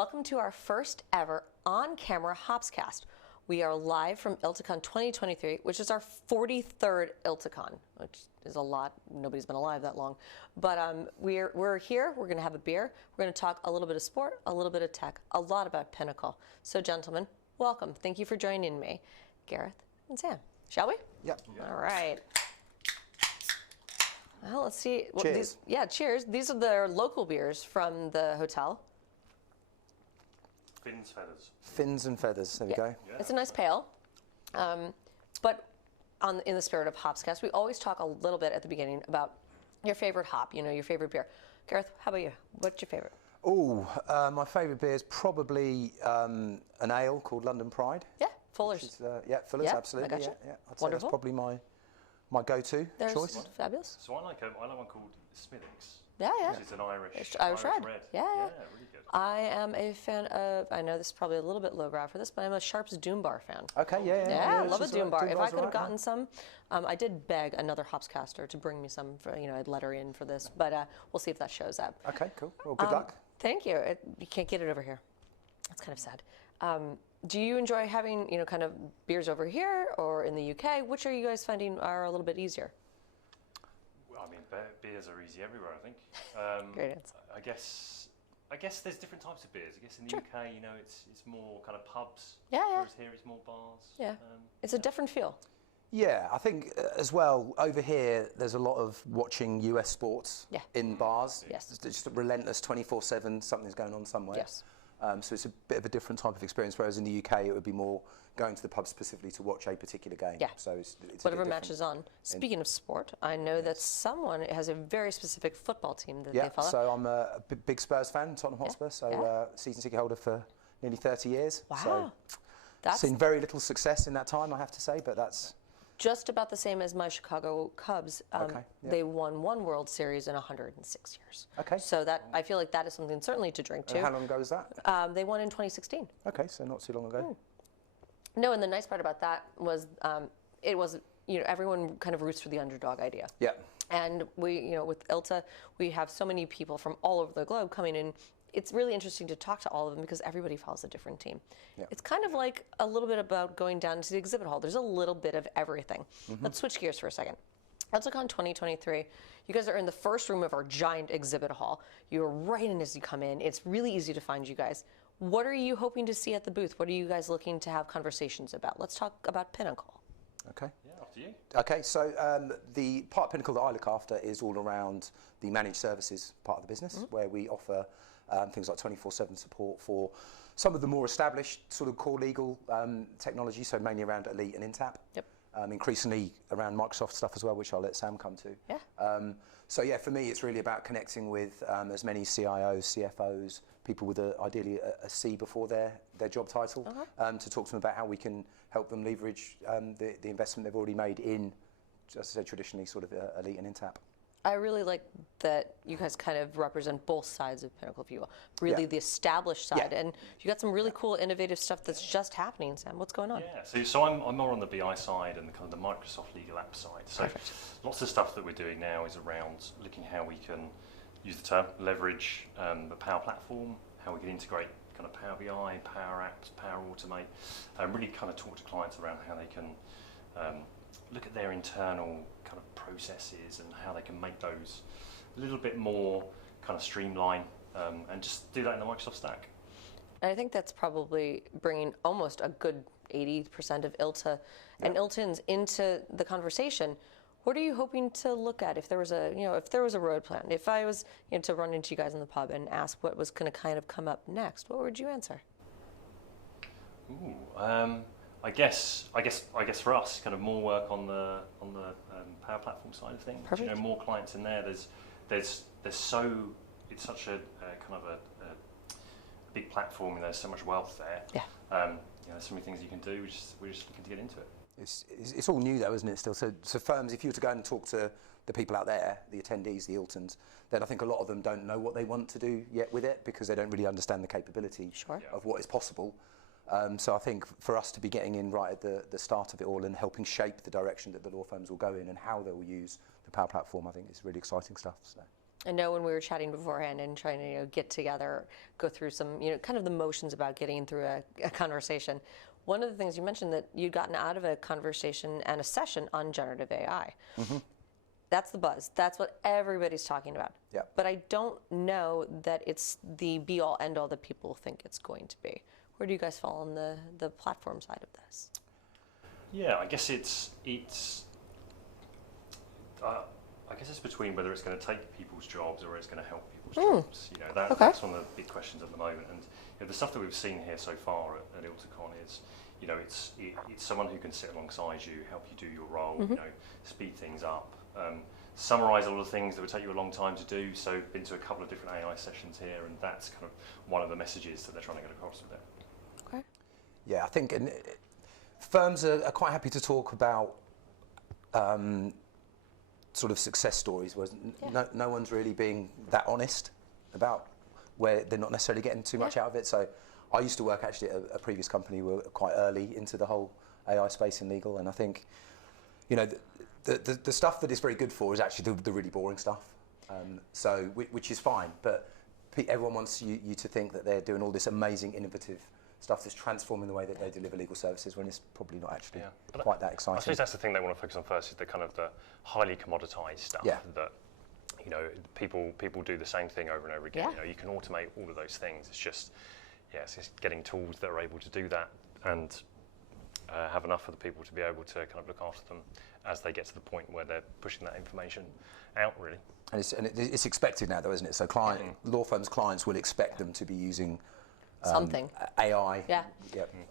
Welcome to our first ever on-camera HOPSCAST. We are live from ILTACON 2023, which is our 43rd ILTACON, which is a lot. Nobody's been alive that long. But we're here. We're going to have a beer. We're going to talk a little bit of sport, a little bit of tech, a lot about Pinnacle. So, gentlemen, welcome. Thank you for joining me, Gareth and Sam. Shall we? Yep. All right. Well, let's see. Cheers. Cheers. These are the local beers from the hotel. Fins, feathers. Fins and feathers. There we go. Yeah. It's a nice pale. But in the spirit of HOPSCAST, we always talk a little bit at the beginning about your favorite hop, your favorite beer. Gareth, how about you? What's your favorite? Oh, my favourite beer is probably an ale called London Pride. Yeah, Fuller's. Which is, Fuller's, Yeah, absolutely. I gotcha. Yeah. I'd say Wonderful. that's probably my go-to choice. Fabulous. So I like one called Smithings. Yeah. Which is an Irish red. Yeah. Really good. I am a fan of, I know this is probably a little bit lowbrow for this, but I'm a Sharp's Doom Bar fan. Okay, Yeah, I love a it's Doom Bar. If I Bar's could have alright, gotten some, I did beg another Hopscaster to bring me some, for, I'd let her in for this, but we'll see if that shows up. Okay, cool. Well, good luck. Thank you. You can't get it over here. That's kind of sad. Do you enjoy having, kind of beers over here or in the UK? Which are you guys finding are a little bit easier? Well, I mean, beers are easy everywhere, I think. Great answer. I guess there's different types of beers. I guess in the UK, it's more kind of pubs. Yeah. Whereas here it's more bars. Yeah. It's a different feel. Yeah, I think as well, over here, there's a lot of watching US sports in bars. Yes. It's just a relentless 24/7, something's going on somewhere. Yes. So it's a bit of a different type of experience, whereas in the UK, it would be more going to the pub specifically to watch a particular game. Yeah. So it's Whatever matches on. Speaking of sport, I know that someone has a very specific football team that they follow. So I'm a big Spurs fan, Tottenham Hotspur, so season ticket holder for nearly 30 years. Wow. So That's seen very little success in that time, I have to say, but that's... just about the same as my Chicago Cubs. They won one World Series in 106 years. Okay. So that I feel like that is something certainly to drink to. How long ago was that? They won in 2016. Okay, so not too long ago. No, and the nice part about that was it was, everyone kind of roots for the underdog idea. Yeah. And we, with ILTA, we have so many people from all over the globe coming in. It's really interesting to talk to all of them because everybody follows a different team. Yeah. It's kind of like a little bit about going down to the exhibit hall. There's a little bit of everything. Let's switch gears for a second. ILTACON 2023, you guys are in the first room of our giant exhibit hall. You're right in as you come in. It's really easy to find you guys. What are you hoping to see at the booth? What are you guys looking to have conversations about? Let's talk about Pinnacle. Okay. Yeah, after you. Okay, so the part of Pinnacle that I look after is all around the managed services part of the business, where we offer things like 24/7 support for some of the more established sort of core legal technology, so mainly around Elite and Intap. Yep. Increasingly around Microsoft stuff as well, which I'll let Sam come to. Yeah. So yeah, for me, it's really about connecting with as many CIOs, CFOs, people with ideally a C before their job title, to talk to them about how we can help them leverage the investment they've already made in, as I said, traditionally sort of Elite and Intap. I really like that you guys kind of represent both sides of Pinnacle, if you will. Really the established side. And you got some really cool, innovative stuff that's just happening, Sam. What's going on? Yeah, so I'm more on the BI side and the kind of the Microsoft legal app side. So lots of stuff that we're doing now is around looking how we can use the term, leverage the Power Platform, how we can integrate kind of Power BI, Power Apps, Power Automate, and really kind of talk to clients around how they can look at their internal kind of processes and how they can make those a little bit more kind of streamlined and just do that in the Microsoft stack. And I think that's probably bringing almost a good 80% of ILTA and ILTANs into the conversation. What are you hoping to look at if there was a road plan? If I was to run into you guys in the pub and ask what was going to kind of come up next, what would you answer? Ooh, I guess for us, kind of more work on the Power Platform side of things. Perfect. More clients in there. It's such a kind of a big platform, and there's so much wealth there. Yeah. There's so many things you can do. We're just looking to get into it. It's all new though, isn't it, still? So firms, if you were to go and talk to the people out there, the attendees, the ILTANs, then I think a lot of them don't know what they want to do yet with it because they don't really understand the capability of what is possible. So I think for us to be getting in right at the start of it all and helping shape the direction that the law firms will go in and how they will use the Power Platform, I think is really exciting stuff. So. I know when we were chatting beforehand and trying to get together, go through some kind of the motions about getting through a conversation. One of the things you mentioned that you'd gotten out of a conversation and a session on generative AI. Mm-hmm. That's the buzz. That's what everybody's talking about. Yeah. But I don't know that it's the be-all, end-all that people think it's going to be. Where do you guys fall on the platform side of this? Yeah, I guess it's between whether it's going to take people's jobs or it's going to help people's jobs. That's one of the big questions at the moment. And the stuff that we've seen here so far at ILTACON is, it's someone who can sit alongside you, help you do your role, speed things up, summarize all the things that would take you a long time to do. So been to a couple of different AI sessions here, and that's kind of one of the messages that they're trying to get across with it. Okay. Yeah, I think firms are quite happy to talk about sort of success stories, whereas no one's really being that honest about where they're not necessarily getting too much out of it. So I used to work actually at a previous company. We were quite early into the whole AI space in legal, and I think the stuff that it's very good for is actually the really boring stuff. Which is fine, but everyone wants you to think that they're doing all this amazing, innovative stuff that's transforming the way that they deliver legal services, when it's probably not actually quite that exciting. I suppose that's the thing they want to focus on first, is the kind of the highly commoditized stuff that people do the same thing over and over again. You can automate all of those things. It's just getting tools that are able to do that and have enough of the people to be able to kind of look after them as they get to the point where they're pushing that information out, really. And it's expected now, though, isn't it? So law firms' clients will expect them to be using something AI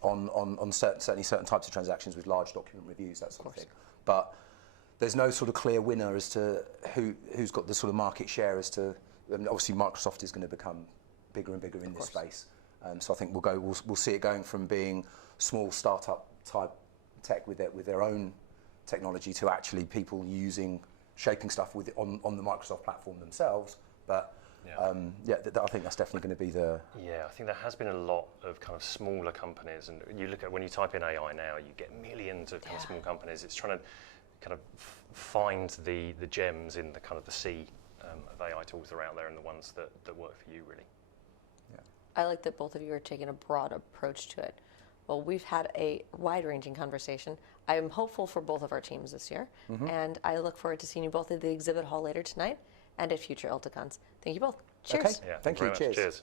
on certainly certain types of transactions with large document reviews, that sort of thing. But there's no sort of clear winner as to who's got the sort of market share as to. Obviously, Microsoft is going to become bigger and bigger in this space. So I think we'll see it going from being small startup type tech with their own technology to actually people shaping stuff on the Microsoft platform themselves. But I think that's definitely going to be the. Yeah, I think there has been a lot of kind of smaller companies, and you look at when you type in AI now, you get millions of kind of small companies. It's trying to kind of find the gems in the kind of the sea of AI tools that are out there, and the ones that work for you, really. Yeah. I like that both of you are taking a broad approach to it. Well, we've had a wide-ranging conversation. I am hopeful for both of our teams this year, and I look forward to seeing you both at the exhibit hall later tonight and at future ILTACONs. Thank you both. Cheers. Okay. Yeah, thank you. Cheers. Cheers.